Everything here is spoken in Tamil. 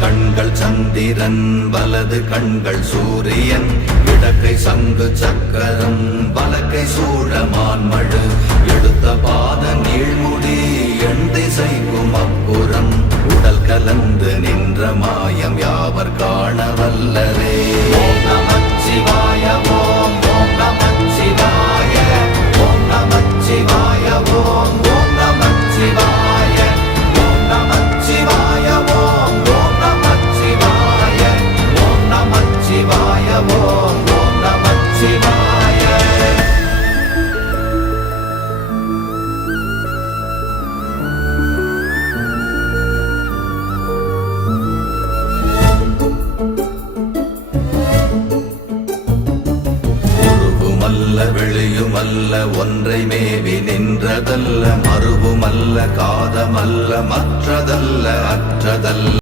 கண்கள் சந்திரன் வலது கண்கள் சூரியன் இடக்கை சங்கு சக்கரம் வலக்கை சூழமான்மழு எடுத்த பாத நீழ்முடி எண் திசைக்கும் அப்புறம் உடல் கலந்து நின்ற மாயம் யாவர் காண வல்லரே. ஓம் நமச்சிவாய ஓம் ஓம் நமச்சிவாய ஓம் நமச்சிவாய ஓம் ஓம் நமச்சிவாய ஓம் நமச்சிவாய ஓம் ஓம் நமச்சிவாய ஓம் நமச்சிவாய ஓம் ஓம் நமச்சிவாய. வெளியுமல்ல ஒன்றை மேவி நின்றதல்ல மறுவுமல்ல காதமல்ல மற்றதல்ல அற்றதல்ல